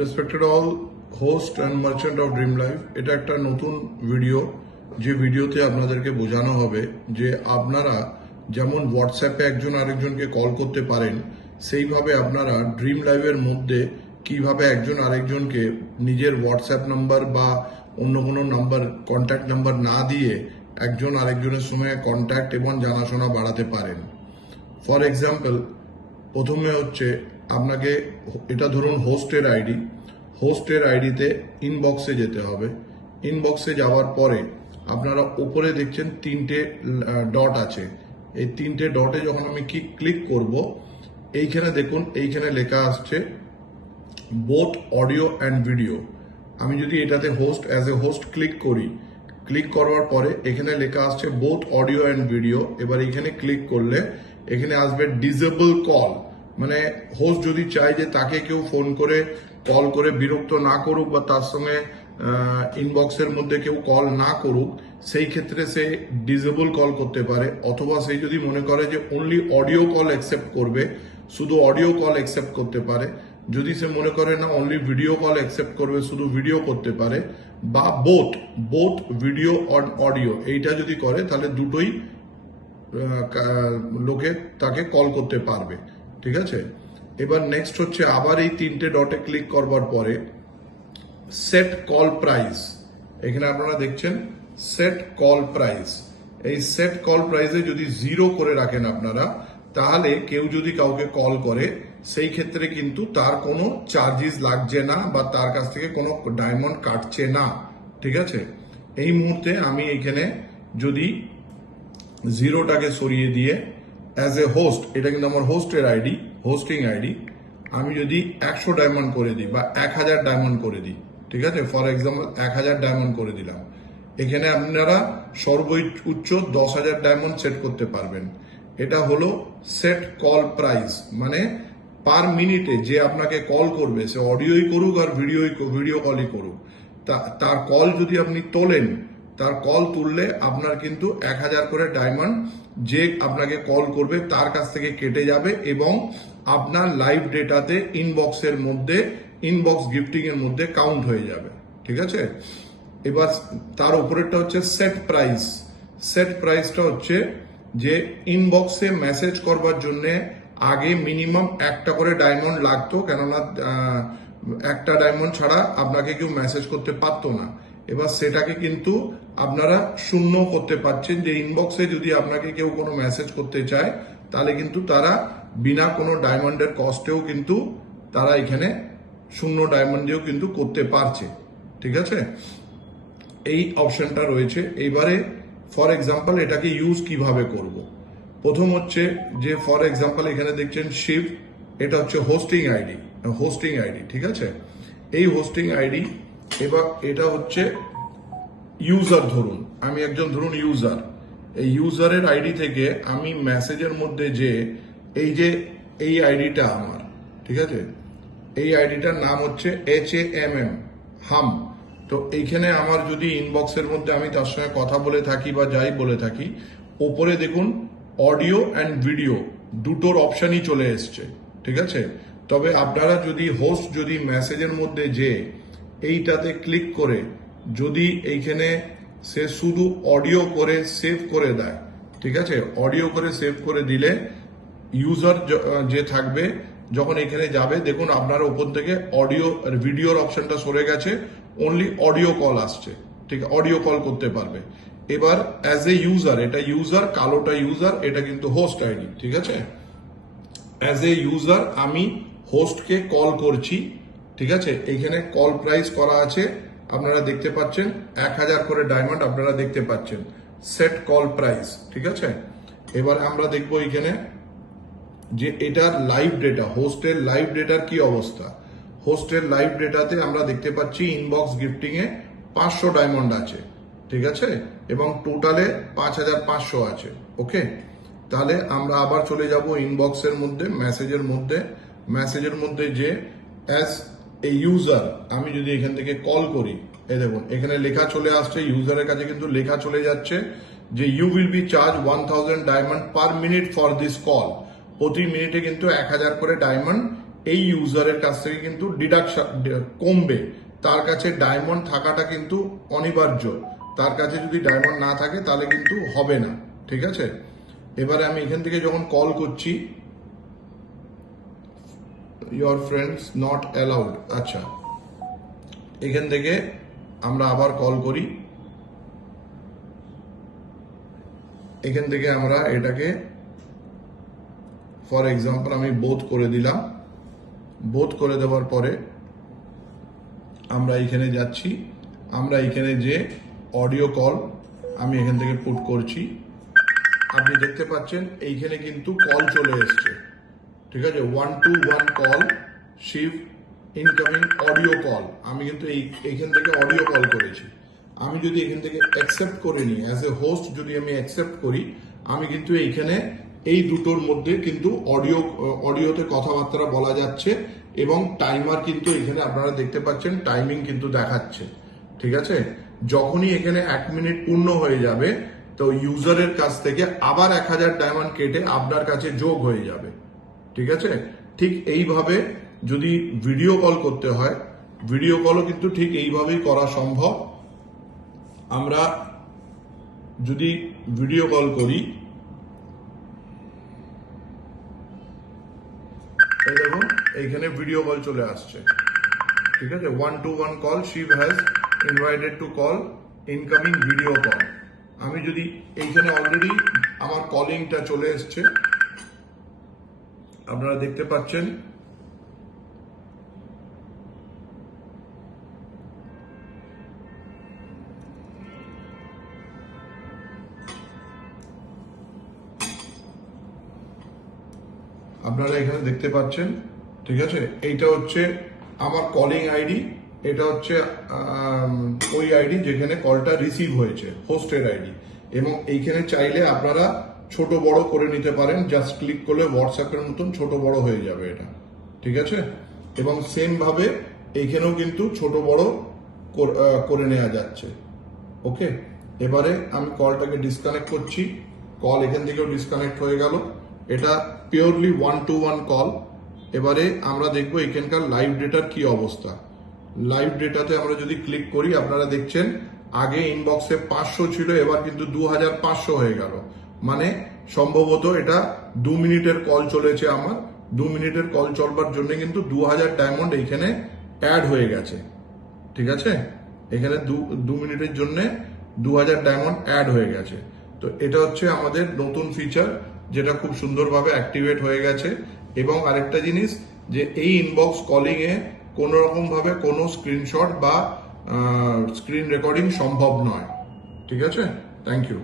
Respected all host and merchant of dream life, এটা একটা নতুন ভিডিও, যে ভিডিওতে আপনাদেরকে বোঝানো হবে যে আপনারা যেমন হোয়াটসঅ্যাপে একজন আরেকজনকে কল করতে পারেন, সেইভাবে আপনারা ড্রিম লাইফের মধ্যে কিভাবে একজন আরেকজনকে নিজের হোয়াটসঅ্যাপ নাম্বার বা অন্য কোনো নাম্বার, কন্ট্যাক্ট নাম্বার না দিয়ে একজন আরেকজনের সঙ্গে কন্ট্যাক্ট এবং জানাশোনা বাড়াতে পারেন। ফর এক্সাম্পল, প্রথমে হচ্ছে আপনাকে, এটা ধরুন হোস্টের আইডিতে ইনবক্সে যেতে হবে। ইনবক্সে যাওয়ার পরে আপনারা উপরে দেখছেন তিনটে ডট আছে। এই তিনটে ডটে যখন আমি ক্লিক করব, এইখানে দেখুন, এইখানে লেখা আসছে বোথ অডিও অ্যান্ড ভিডিও। আমি যদি এটাতে অ্যাজ এ হোস্ট ক্লিক করার পরে এখানে লেখা আসছে বোথ অডিও অ্যান্ড ভিডিও। এবার এখানে ক্লিক করলে এখানে আসবে ডিসেবল কল, মানে হোস্ট যদি চায় যে তাকে কেউ ফোন করে কল করে বিরক্ত না করুক বা তার সঙ্গে ইনবক্সের মধ্যে কেউ কল না করুক, সেই ক্ষেত্রে সে ডিসেবল কল করতে পারে। অথবা সে যদি মনে করে যে অনলি অডিও কল অ্যাকসেপ্ট করবে, শুধু অডিও কল অ্যাকসেপ্ট করতে পারে। যদি সে মনে করে না অনলি ভিডিও কল অ্যাকসেপ্ট করবে, শুধু ভিডিও করতে পারে, বা বোথ ভিডিও অন অডিও, এইটা যদি করে তাহলে দুটোই লোকে তাকে কল করতে পারবে। ঠিক আছে, এবার নেক্সট হচ্ছে আবার এই তিনটে ডটে ক্লিক করবার পরে সেট কল প্রাইস, এখানে আপনারা দেখছেন সেট কল প্রাইস। এই সেট কল প্রাইসে যদি 0 করে রাখেন আপনারা, তাহলে কেউ যদি কাউকে কল করে সেই ক্ষেত্রে কিন্তু তার কোনো চার্জেস লাগছে না বা তার কাছ থেকে কোনো ডায়মন্ড কাটছে না। ঠিক আছে, এই মুহূর্তে আমি এখানে যদি 0টাকে সরিয়ে দিয়ে অ্যাজ এ হোস্ট, এটা কিন্তু আমার হোস্টিং আইডি, আমি যদি 100 ডায়মন্ড করে দিই বা 1000 ডায়মন্ড করে দিই, ঠিক আছে, ফর এক্সাম্পল 1000 ডায়মন্ড করে দিলাম, এখানে আপনারা সর্বোচ্চ 10,000 ডায়মন্ড সেট করতে পারবেন। এটা হলো সেট কল প্রাইস, মানে পার মিনিটে যে আপনাকে কল করবে, সে অডিওই করুক আর ভিডিও কলই করুক, তার কল যদি আপনি তোলেন, তার কল তুললে আপনার কিন্তু 1000 করে ডায়মন্ড যে আপনাকে কল করবে তার কাছ থেকে কেটে যাবে এবং আপনার লাইভ ডেটাতে ইনবক্সের মধ্যে, ইনবক্স গিফটিং এর মধ্যে কাউন্ট হয়ে যাবে। ঠিক আছে, এবার তার উপরেরটা হচ্ছে সেট প্রাইসটা হচ্ছে যে ইনবক্সে মেসেজ করবার জন্য আগে মিনিমাম 1টা করে ডায়মন্ড লাগতো, কেননা 1টা ডায়মন্ড ছাড়া আপনাকে কেউ মেসেজ করতে পারতো না। এবার সেটাকে কিন্তু আপনারা 0 করতে পারছেন, যে ইনবক্সে যদি আপনাকে কেউ কোনো মেসেজ করতে চায় তাহলে কিন্তু তারা বিনা কোনো ডায়মন্ডের কস্টেও কিন্তু তারা এখানে 0 ডায়মন্ড দিয়েও কিন্তু করতে পারছে। ঠিক আছে, এই অপশনটা রয়েছে। এইবারে ফর এক্সাম্পল এটাকে ইউজ কিভাবে করব, প্রথম হচ্ছে যে ফর এক্সাম্পল এখানে দেখছেন শিফট, এটা হচ্ছে হোস্টিং আইডি। ঠিক আছে, এই হোস্টিং আইডি, এবার এটা হচ্ছে ইউজার, ধরুন আমি একজন ইউজার, এই ইউজারের আইডি থেকে আমি মেসেজের মধ্যে যে এই আইডিটা আমার, ঠিক আছে, এই আইডিটার নাম হচ্ছে HAMM। তো এইখানে আমার যদি ইনবক্সের মধ্যে আমি তার সঙ্গে কথা বলে থাকি বা যাই বলে থাকি, ওপরে দেখুন অডিও অ্যান্ড ভিডিও দুটোর অপশনই চলে এসছে। ঠিক আছে, তবে আপনারা যদি হোস্ট যদি মেসেজের মধ্যে যে এইটাতে ক্লিক করে যদি এইখানে সে শুধু অডিও করে সেভ করে দেয়, ঠিক আছে, অডিও করে সেভ করে দিলে ইউজার যে থাকবে যখন এখানে যাবে, দেখুন আপনার ওপর থেকে অডিও আর ভিডিওর অপশনটা সরে গেছে, অনলি অডিও কল আসছে। ঠিক আছে, অডিও কল করতে পারবে। এবার অ্যাজ এ ইউজার, এটা ইউজার, কালোটা ইউজার, এটা কিন্তু হোস্ট আইডি। ঠিক আছে, অ্যাজ এ ইউজার আমি হোস্টকে কল করছি। ঠিক আছে, এখানে কল প্রাইস করা আছে, আপনারা দেখতে পাচ্ছেন 1000 করে ডায়মন্ড আপনারা দেখতে পাচ্ছেন, সেট কল প্রাইস। ঠিক আছে, এবার আমরা দেখবো এখানে যে এটার লাইভ ডেটা, হোস্টের লাইভ ডেটার কি অবস্থা। হোস্টের লাইভ ডেটাতে আমরা দেখতে পাচ্ছি ইনবক্স গিফটিং এ 500 ডায়মন্ড আছে। ঠিক আছে, এবং টোটালে 5500 আছে। ওকে, তাহলে আমরা আবার চলে যাব ইনবক্সের মধ্যে, মেসেজের মধ্যে যে অ্যাজ এ ইউজার আমি যদি এখান থেকে কল করি, এই দেখুন এখানে লেখা চলে আসছে, ইউজারের কাছে কিন্তু লেখা চলে যাচ্ছে যে you will be charge 1000 diamond per minute for this call. প্রতি মিনিটে কিন্তু 1000 করে ডায়মন্ড এই ইউজারের কাছ থেকে কিন্তু ডিডাকশন কমবে। তার কাছে ডায়মন্ড থাকাটা কিন্তু অনিবার্য, তার কাছে যদি ডায়মন্ড না থাকে তাহলে কিন্তু হবে না, ঠিক আছে। এবারে আমি এখান থেকে যখন কল করছি, ইয়োর ফ্রেন্ডস নট অ্যালাউড, আচ্ছা এখান থেকে আমরা আবার কল করি। এখান থেকে আমরা এটাকে ফর এক্সাম্পল আমি বোথ করে দিলাম। বোথ করে দেওয়ার পরে আমরা এখানে যাচ্ছি, আমরা এখানে যে অডিও কল আমি এখান থেকে পুট করছি, আপনি দেখতে পাচ্ছেন এইখানে কিন্তু কল চলে এসছে, ঠিক আছে। 121 call Shiv incoming audio call, আমি কিন্তু এইখান থেকে অডিও কল করেছি। আমি যদি এখান থেকে অ্যাকসেপ্ট করে নিই, অ্যাজ এ হোস্ট যদি আমি অ্যাকসেপ্ট করি, আমি কিন্তু এইখানে এই দুটোর মধ্যে কিন্তু অডিওতে কথাবার্তা বলা যাচ্ছে এবং টাইমার কিন্তু এখানে আপনারা দেখতে পাচ্ছেন টাইমিং কিন্তু দেখাচ্ছে, ঠিক আছে। যখনই এখানে 1 মিনিট পূর্ণ হয়ে যাবে তো ইউজারের কাছ থেকে আবার 1000 ডায়মন্ড কেটে আপনার কাছে যোগ হয়ে যাবে, ঠিক আছে। ঠিক এইভাবে যদি ভিডিও কল করতে হয়, ভিডিও কলও কিন্তু ঠিক এইভাবেই করা সম্ভব। আমরা যদি ভিডিও কল করি, এই দেখুন এইখানে ভিডিও কল চলে আসছে, ঠিক আছে। 121 call Shiv has invited to call incoming video call. আমি যদি এইখানে অলরেডি আমার কলিংটা চলে এসছে, আপনারা দেখতে পাচ্ছেন। আপনারা এখানে দেখতে পাচ্ছেন, ঠিক আছে। এইটা হচ্ছে আমার কলিং আইডি, এটা হচ্ছে ওই আইডি যেখানে কলটা রিসিভ হয়েছে, হোস্টের আইডি। এবং এইখানে চাইলে আপনারা ছোট বড় করে নিতে পারেন, জাস্ট ক্লিক করলে হোয়াটসঅ্যাপের মতন ছোট বড় হয়ে যাবে এটা, ঠিক আছে। এবং সেম ভাবে এইখানেও কিন্তু ছোট বড় করে নেওয়া যাচ্ছে, ওকে। এবারে আমি কলটাকে ডিসকানেক্ট করছি, কল এখান থেকেও ডিসকানেক্ট হয়ে গেল। এটা পিওরলি 121 কল। এবারে আমরা দেখবো এখানকার লাইভ ডেটার কি অবস্থা। লাইভ ডেটাতে আমরা যদি ক্লিক করি, আপনারা দেখছেন আগে ইনবক্সে 500 ছিল, এবার কিন্তু 2500 হয়ে গেল। মানে সম্ভবত এটা 2 মিনিটের কল চলেছে আমার, 2 মিনিটের কল চলবার জন্য কিন্তু 2000 ডায়মন্ড এইখানে অ্যাড হয়ে গেছে, ঠিক আছে। এখানে 2 মিনিটের জন্য 2000 ডায়মন্ড অ্যাড হয়ে গেছে। তো এটা হচ্ছে আমাদের নতুন ফিচার, যেটা খুব সুন্দরভাবে অ্যাক্টিভেট হয়ে গেছে। এবং আরেকটা জিনিস যে এই ইনবক্স কলিং এ কোনো রকম ভাবে কোনো স্ক্রিনশট বা স্ক্রিন রেকর্ডিং সম্ভব নয়, ঠিক আছে। Thank you.